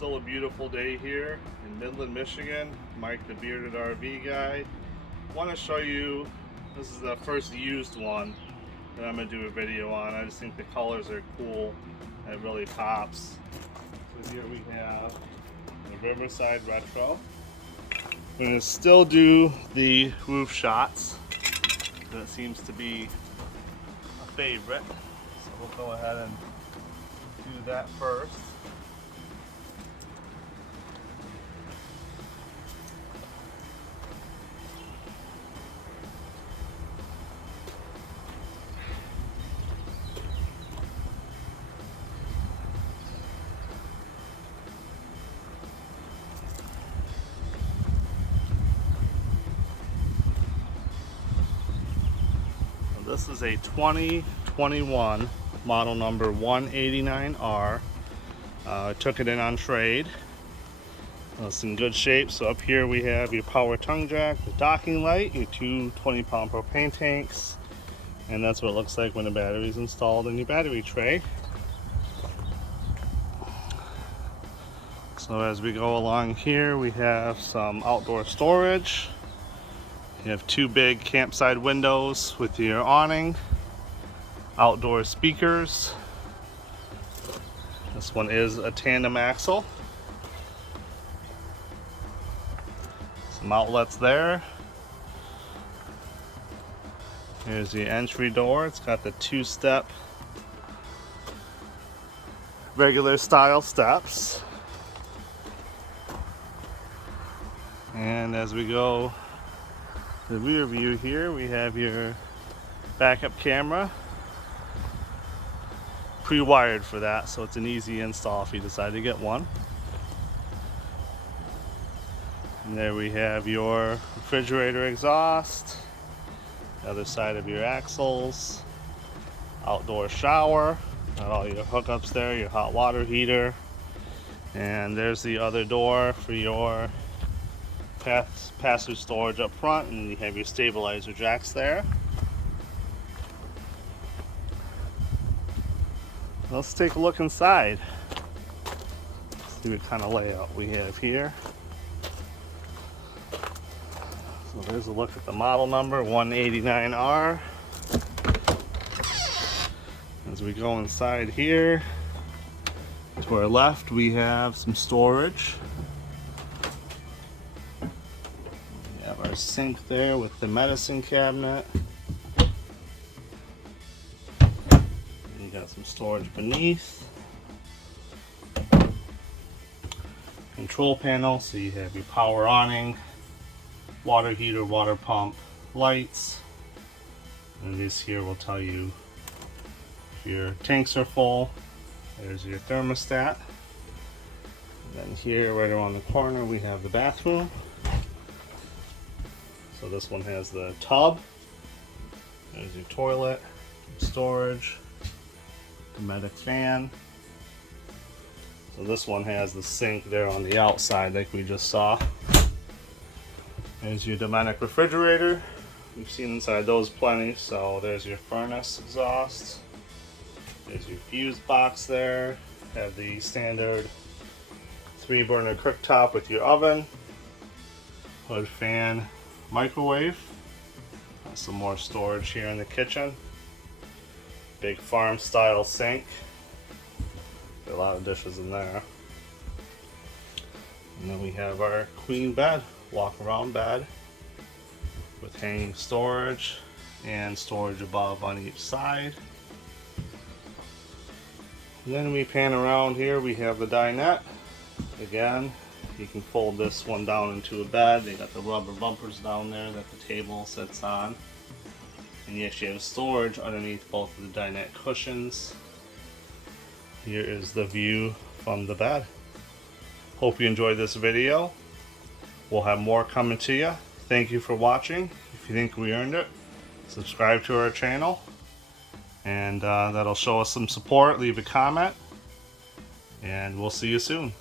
Still a beautiful day here in Midland, Michigan. Mike the Bearded RV Guy. Want to show you, this is the first used one that I'm going to do a video on. I just think the colors are cool. It really pops. So here we have the Riverside Retro. I'm going to still do the roof shots. That seems to be a favorite. So we'll go ahead and do that first. This is a 2021 model number 189R. I took it in on trade. It's in good shape. So up here we have your power tongue jack, the docking light, your two 20-pound propane tanks, and that's what it looks like when the battery is installed in your battery tray. So as we go along here, we have some outdoor storage. You have two big campsite windows with your awning, outdoor speakers. This one is a tandem axle. Some outlets there. Here's the entry door. It's got the two-step regular style steps. And as we go the rear view here, we have your backup camera, pre-wired for that, so it's an easy install if you decide to get one. And there we have your refrigerator exhaust, the other side of your axles, outdoor shower, got all your hookups there, your hot water heater, and there's the other door for your passive storage up front, and you have your stabilizer jacks there. Let's take a look inside. See what kind of layout we have here. So there's a look at the model number 189R. As we go inside here, to our left we have some storage. Our sink there with the medicine cabinet. You got some storage beneath. Control panel, so you have your power awning, water heater, water pump, lights. And this here will tell you if your tanks are full. There's your thermostat. And then here, right around the corner, we have the bathroom. So this one has the tub, there's your toilet, storage, Dometic fan. So this one has the sink there on the outside like we just saw. There's your Dometic refrigerator. We've seen inside those plenty. So there's your furnace exhaust. There's your fuse box there. Have the standard 3-burner cooktop with your oven, hood fan, microwave. Some more storage here in the kitchen. Big farm style sink. Got a lot of dishes in there. And then we have our queen bed, walk around bed with hanging storage and storage above on each side. And then we pan around here, we have the dinette. Again, you can fold this one down into a bed. They got the rubber bumpers down there that the table sits on. And you actually have storage underneath both of the dinette cushions. Here is the view from the bed. Hope you enjoyed this video. We'll have more coming to you. Thank you for watching. If you think we earned it, subscribe to our channel. And that'll show us some support. Leave a comment. And we'll see you soon.